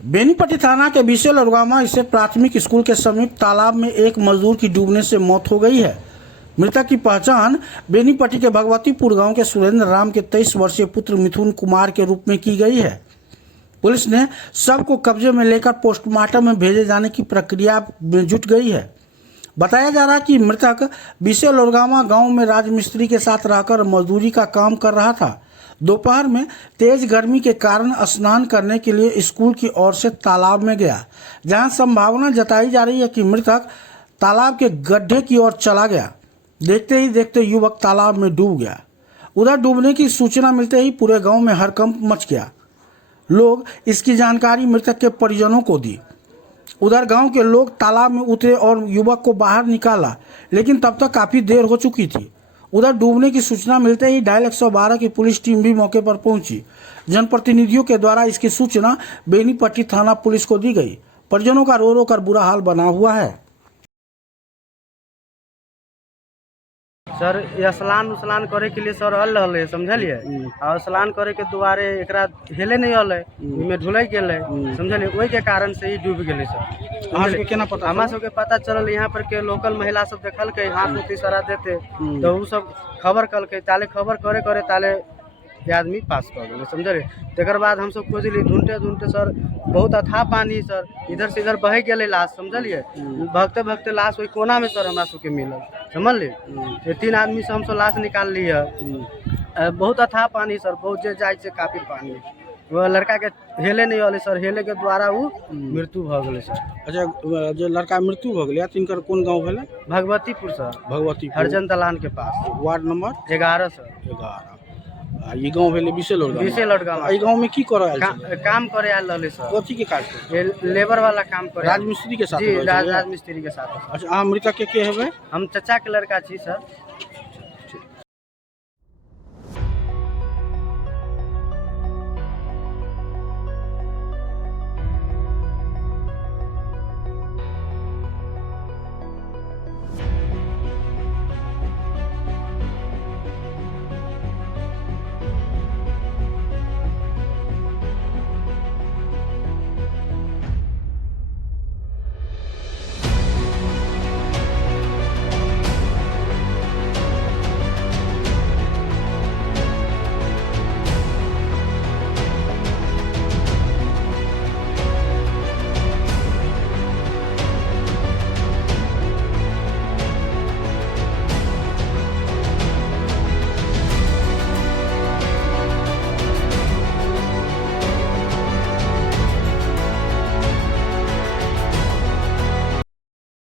बेनीपट्टी थाना के बीसे लड़गामा स्थित प्राथमिक स्कूल के समीप तालाब में एक मजदूर की डूबने से मौत हो गई है। मृतक की पहचान बेनीपट्टी के भगवतीपुर गांव के सुरेंद्र राम के 23 वर्षीय पुत्र मिथुन कुमार के रूप में की गई है। पुलिस ने शव को कब्जे में लेकर पोस्टमार्टम में भेजे जाने की प्रक्रिया में जुट गई है। बताया जा रहा है कि मृतक बीसे लड़गामा गांव में राजमिस्त्री के साथ रहकर मजदूरी का काम कर रहा था। दोपहर में तेज गर्मी के कारण स्नान करने के लिए स्कूल की ओर से तालाब में गया, जहां संभावना जताई जा रही है कि मृतक तालाब के गड्ढे की ओर चला गया। देखते ही देखते युवक तालाब में डूब गया। उधर डूबने की सूचना मिलते ही पूरे गांव में हड़कंप मच गया। लोग इसकी जानकारी मृतक के परिजनों को दी। उधर गांव के लोग तालाब में उतरे और युवक को बाहर निकाला, लेकिन तब तक काफी देर हो चुकी थी। उधर डूबने की सूचना मिलते ही डायल 112 की पुलिस टीम भी मौके पर पहुंची। जनप्रतिनिधियों के द्वारा इसकी सूचना बेनीपट्टी थाना पुलिस को दी गई। परिजनों का रो रो कर बुरा हाल बना हुआ है। सर ये स्नान उसलान करे के लिए सर हल रहा है, समझलिए। और स्नान करे के दुआरे एकरा हेले नहीं हल में ढुलै गेल समझलिए, वही के कारण से ही डूब गेले सर। हमारा सबके पता चलल, यहाँ पर के लोकल महिला सब देखल के हाथ में इशारा देते तो वो सब खबर कल के ताले खबर करे करे ताले ये आदमी पास कर गए समझलिए। तकर बाद हम सब खोजली ढूंढते ढूंढते सर बहुत अथाह पानी सर इधर से इधर बह गए लाश समझलिए। भगते भगते लाश वही कोना में सर हमारा सबके मिलल समझलिए। ये 3 आदमी से हम सब लाश निकाल ली है। बहुत अथाह पानी सर, बहुत जे जाए से काफी पानी। वो लड़का के हेले नहीं वाले सर, हेले के द्वारा वो मृत्यु भ गए सर। अच्छा, जो लड़का मृत्यु हो गया तिनकर कौन गांव भेले? भगवतीपुर सर, भगवतीपुर हरजन दलान के पास, वार्ड नंबर 11 सर। 11। ये गांव भेले बीसे लड़गामा। ई गांव में की कर काम करे आल रहले सर। कथी के काज? लेबर वाला काम करे, राजमिस्त्री के साथ? जी राजमिस्त्री के साथ। अच्छा, अहाँ मृतक के हेबे? हम चचा के लड़का छी सर।